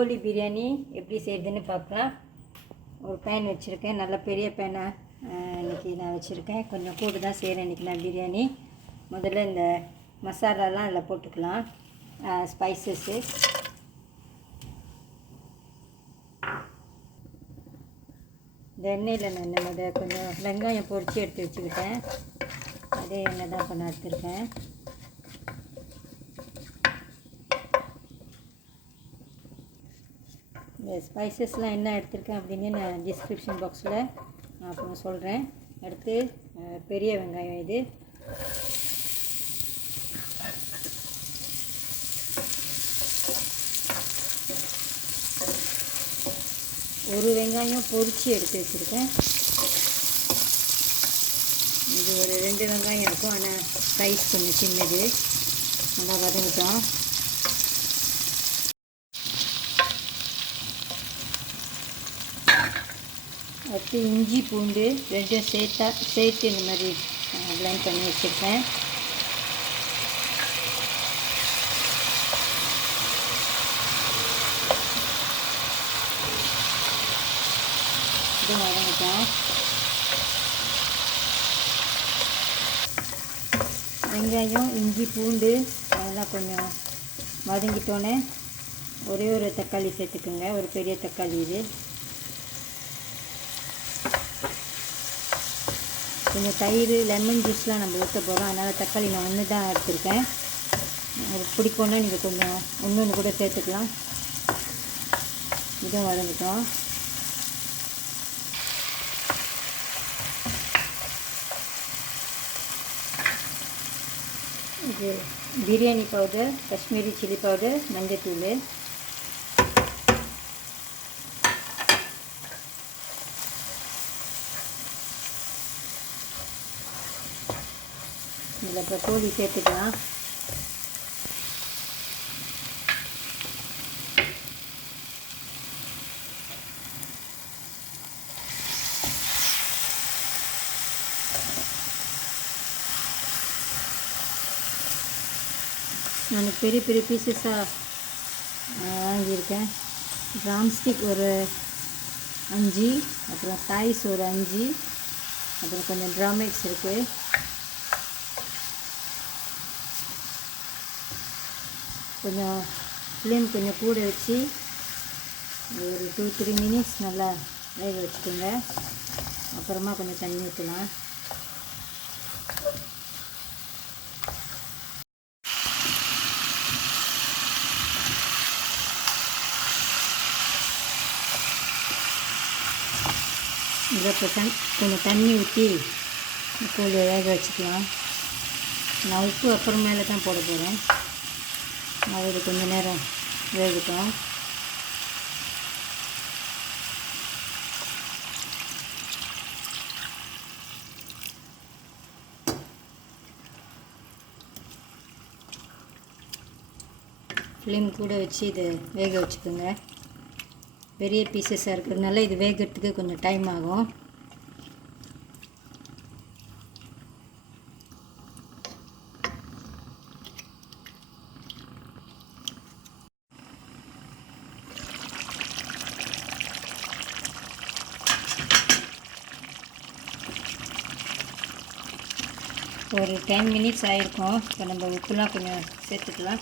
கோழி பிரியாணி எப்படி செய்யுதுன்னு பார்க்கலாம். ஒரு பேன் வச்சுருக்கேன், நல்ல பெரிய பேனை இன்றைக்கி நான் வச்சுருக்கேன். கொஞ்சம் கூட தான் செய்கிறேன் இன்றைக்கி நான் பிரியாணி. முதல்ல இந்த மசாலாலாம் அதில் போட்டுக்கலாம். ஸ்பைசஸ்ஸு இந்த எண்ணெயில் நான் கொஞ்சம் வெங்காயம் பொரித்து எடுத்து வச்சுக்கிட்டேன். அதே எண்ணெய் தான் இப்போ நான் எடுத்துருக்கேன். இந்த ஸ்பைசஸ்லாம் என்ன எடுத்திருக்கேன் அப்படின்னு நான் டிஸ்கிரிப்ஷன் பாக்ஸில் நான் அப்புறம் சொல்கிறேன். அடுத்து பெரிய வெங்காயம் இது, ஒரு வெங்காயம் பொரித்து எடுத்து வச்சுருக்கேன். இது ஒரு 2 வெங்காயம் இருக்கும், ஆனால் சைஸ் கொஞ்சம் சின்னது. நல்லா வதங்கிட்டோம். அடுத்து இஞ்சி பூண்டு ரெண்டும் சேர்த்து இந்த மாதிரி பிளெண்ட் பண்ணி வச்சுருக்கேன். இது வதங்கிட்டோம். வெங்காயம் இஞ்சி பூண்டு அதெல்லாம் கொஞ்சம் வதங்கிட்டோன்னே ஒரே ஒரு தக்காளி சேர்த்துக்குங்க, ஒரு பெரிய தக்காளி. இது கொஞ்சம் தயிர் லெமன் ஜூஸ்லாம் நம்ம ஊற்ற போகிறோம், அதனால் தக்காளி நான் ஒன்று தான் எடுத்துருக்கேன். பிடிக்கும்னா நீங்கள் கொஞ்சம் ஒன்று கூட சேர்த்துக்கலாம். இதுவும் வதங்கிட்டோம். இது biryani powder, Kashmiri chilli powder, மஞ்சத்தூள். இதில் இப்போ கோழி சேர்த்துக்கலாம். நான் பெரிய பெரிய பீசஸாக வாங்கியிருக்கேன். ட்ராம்ஸ்டிக் ஒரு 5, அப்புறம் தாய்ஸ் ஒரு 5, அப்புறம் கொஞ்சம் ட்ராமெக்ஸ் இருக்குது. கொஞ்சம் ஃப்ளேம் கொஞ்சம் கூட வச்சு ஒரு 2-3 மினிட்ஸ் நல்லா வேக வச்சுக்கோங்க. அப்புறமா கொஞ்சம் தண்ணி ஊற்றலாம். இதில் இப்போ கொஞ்சம் தண்ணி ஊற்றி கோழி வேக வச்சுக்கலாம். நான் உப்பு அப்புறமேல தான் போட போகிறேன். அதில் கொஞ்சம் நேரம் வேகட்டும். ஃப்ளேம் கூட வச்சு இதை வேக வச்சுக்கோங்க. பெரிய பீசஸாக இருக்கிறதுனால இது வேகிறதுக்கு கொஞ்சம் டைம் ஆகும். ஒரு 10 மினிட்ஸ் ஆகிருக்கும். இப்போ நம்ம உப்புலாம் கொஞ்சம் சேர்த்துக்கலாம்.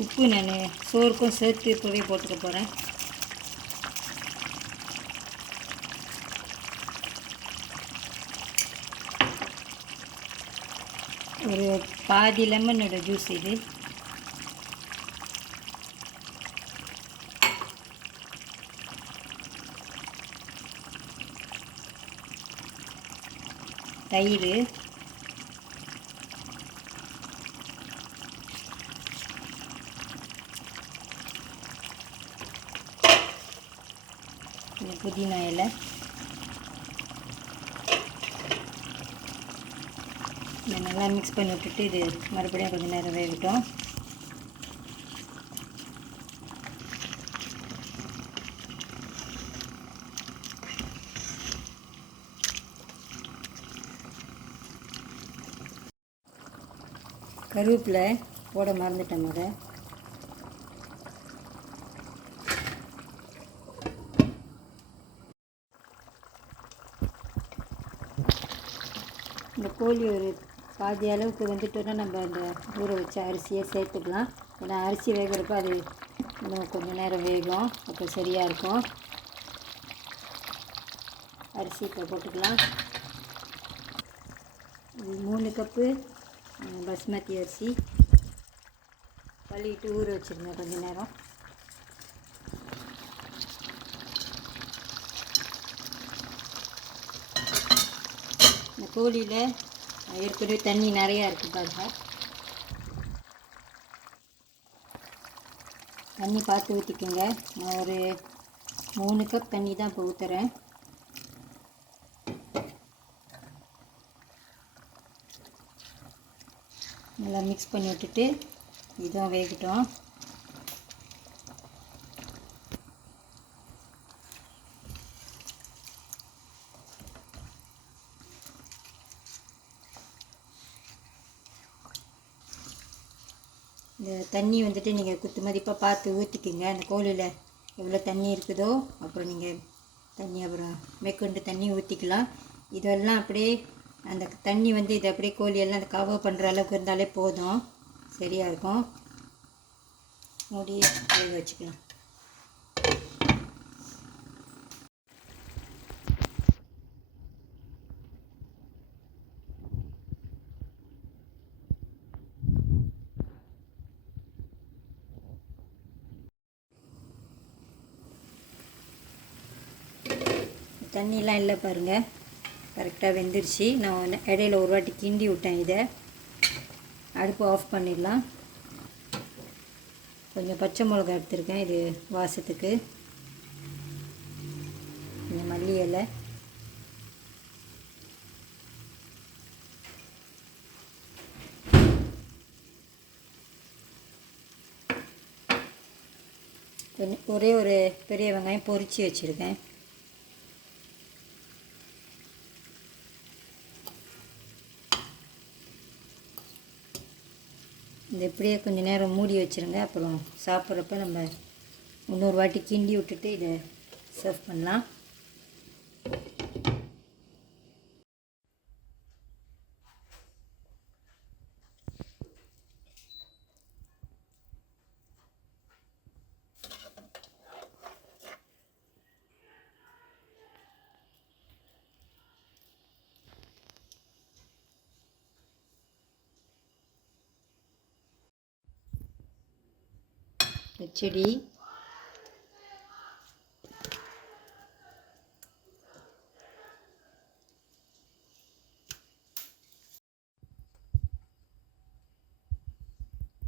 உப்பு நான் சோறுக்கும் சேர்த்து இப்போவே போட்டுக்க போகிறேன். ஒரு பாதி லெமனோட ஜூஸ் இது. தயிர், புதினா இலை, இதை நல்லா மிக்ஸ் பண்ணி விட்டுட்டு இது மறுபடியும் கொஞ்சம் நேரம் வேகட்டும். கருவேப்பிலை போட மறந்துட்டேன். இந்த கோழி ஒரு பாதி அளவுக்கு வந்துட்டோன்னா நம்ம அந்த ஊற வச்ச அரிசியை சேர்த்துக்கலாம். ஏன்னா அரிசி வேகிறப்ப அது இன்னும் கொஞ்சம் நேரம் வேகும், அப்போ சரியாக இருக்கும். அரிசி இப்போ போட்டுக்கலாம். இது 3 கப்பு பஸ்மதி அரிசி கழுவிட்டு ஊற வச்சுருங்க கொஞ்சம் நேரம். இந்த கோழியில் ஏற்கனவே தண்ணி நிறையா இருக்குது பாருங்க. தண்ணி பார்த்து ஊற்றிக்கோங்க. நான் ஒரு 3 கப் தண்ணி தான் இப்போ ஊற்றுறேன். நல்லா மிக்ஸ் பண்ணி விட்டுட்டு இதுவும் வேகட்டும். இந்த தண்ணி வந்துட்டு நீங்கள் குத்து மதிப்பாக பார்த்து ஊற்றிக்குங்க. அந்த கோழியில் எவ்வளோ தண்ணி இருக்குதோ அப்புறம் நீங்கள் தண்ணி அப்புறம் மேற்கொண்டு தண்ணி ஊற்றிக்கலாம். இதெல்லாம் அப்படியே அந்த தண்ணி வந்து இதை அப்படியே கோழியெல்லாம் அந்த கவர் பண்ணுற அளவுக்கு இருந்தாலே போதும், சரியாக இருக்கும். மூடி வேக வச்சுக்கலாம். தண்ணிலாம் இல்லை பாருங்கள், கரெக்டாக வெந்துருச்சு. நான் இடையில ஒரு வாட்டி கிண்டி விட்டேன். இதை அடுப்பு ஆஃப் பண்ணிடலாம். கொஞ்சம் பச்சை மிளகா எடுத்துருக்கேன் இது வாசத்துக்கு. கொஞ்சம் மல்லி இலை, கொஞ்சம் ஒரே ஒரு பெரிய வெங்காயம் பொரித்து வச்சுருக்கேன். இந்த இப்படியே கொஞ்சம் நேரம் மூடி வச்சுருங்க. அப்புறம் சாப்பிட்றப்ப நம்ம இன்னொரு வாட்டி கிண்டி விட்டுட்டு இதை சர்வ் பண்ணலாம். பச்சடி,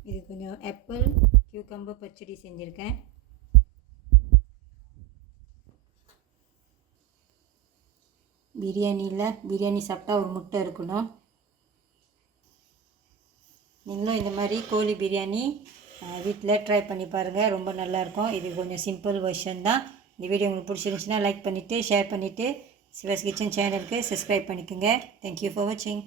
இது கொஞ்சம் ஆப்பிள் கியூக்கம்பர் பச்சடி செஞ்சுருக்கேன். பிரியாணி சாப்பிட்டா ஒரு முட்டை இருக்கணும். நீங்களும் இந்த மாதிரி கோழி பிரியாணி வீட்டில் ட்ரை பண்ணி பாருங்கள், ரொம்ப நல்லாயிருக்கும். இது கொஞ்சம் சிம்பிள் வெர்ஷன் தான். இந்த வீடியோ உங்களுக்கு பிடிச்சிருந்துச்சுன்னா லைக் பண்ணிவிட்டு ஷேர் பண்ணிவிட்டு சிவாஸ் கிச்சன் சேனலுக்கு சப்ஸ்கிரைப் பண்ணிக்கோங்க. தேங்க்யூ ஃபார் வாட்சிங்.